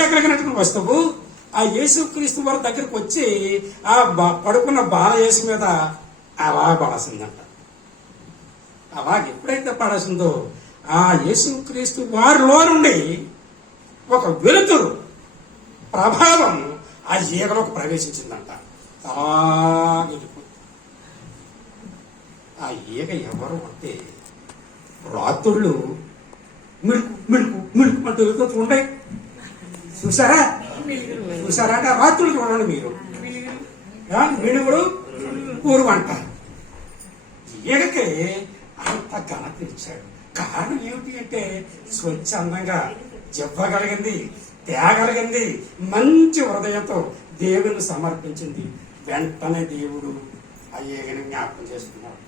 ఎక్కడికైనటువంటి వస్తువు ఆ యేసుక్రీస్తు వారి దగ్గరికి వచ్చి ఆ పడుకున్న బాలయేసు మీద అలా పడాల్సిందంట. అలా ఎప్పుడైతే పడాల్సిందో ఆ యేసుక్రీస్తు వారిలో నుండి ఒక వెలుతురు ప్రభావం ఆ ఈగలోకి ప్రవేశించిందంట. ఆ ఈగ ఎవరు అంటే రాత్రుళ్ళు మిడుకు మిడుకు మిడుకు అంటూ వెళ్తూ ఉంటాయి. చూసారా అంటే రాత్రులు చూడండి మీరు, మిడుగుడు ఊరు అంటారు. ఈగకి అంత ఘనత ఇచ్చాడు. కారణం ఏమిటి అంటే స్వచ్ఛందంగా చెప్పగలిగింది, తేగలిగింది, మంచి హృదయంతో దేవుని సమర్పించింది. వెంటనే దేవుడు ఆ ఈగని జ్ఞాపకం చేసుకున్నాడు.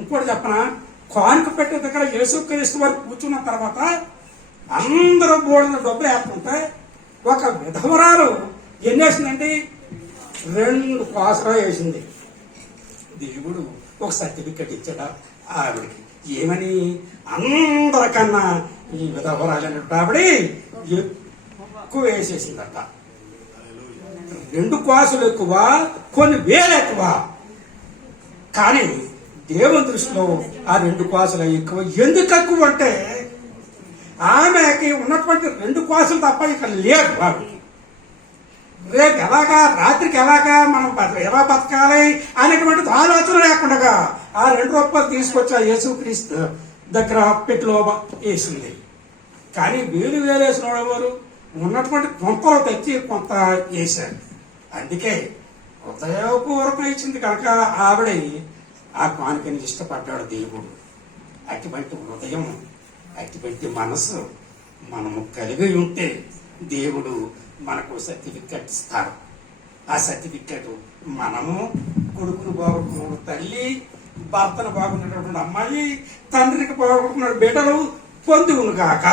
ఇంకోటి చెప్పనా, కానుక పెట్టే దగ్గర యేసుక్రీస్తు వారు కూర్చున్న తర్వాత అందరూ బోడిన డబ్బులు వేస్తుంటే ఒక విధవరాలు ఏం చేసిందంటే 2 కాసులు వేసింది. దేవుడు ఒక సర్టిఫికెట్ ఇచ్చాడు ఆవిడికి. ఏమని? అందరికన్నా ఈ విధవరాలు ఆవిడ ఎక్కువ వేసేసిందట. 2 కాసులు ఎక్కువ, కొన్ని వేలు ఎక్కువ. కానీ దేవుని దృష్టిలో ఆ 2 కాసులు ఎక్కువ. ఎందుకు ఎక్కువ అంటే ఆమెకి ఉన్నటువంటి 2 కాసులు తప్ప ఇక్కడ లేదు. వాడికి రేపు ఎలాగా, రాత్రికి ఎలాగా మనం ఎలా బతకాలి అనేటువంటి ఆలోచన లేకుండా ఆ 2 రూపాయలు తీసుకొచ్చి ఆ యేసుక్రీస్తు దగ్గర పెట్టిలో వేసింది. కానీ వేలు వేసిన వారు ఉన్నటువంటి కొంతలో తెచ్చి కొంత వేశారు. అందుకే హృదయపూర్వకం ఇచ్చింది కనుక ఆవిడ ఆ కానుకని ఇష్టపడ్డాడు దేవుడు. అటువంటి హృదయం, అటువంటి మనసు మనము కలిగి ఉంటే దేవుడు మనకు సర్టిఫికెట్ ఇస్తాడు. ఆ సర్టిఫికెట్ మనము కొడుకును బాగుంటున్న తల్లి, భర్తను బాగున్నటువంటి అమ్మాయి, తండ్రికి బాగుంటున్న బిడ్డలు పొందువును గాక.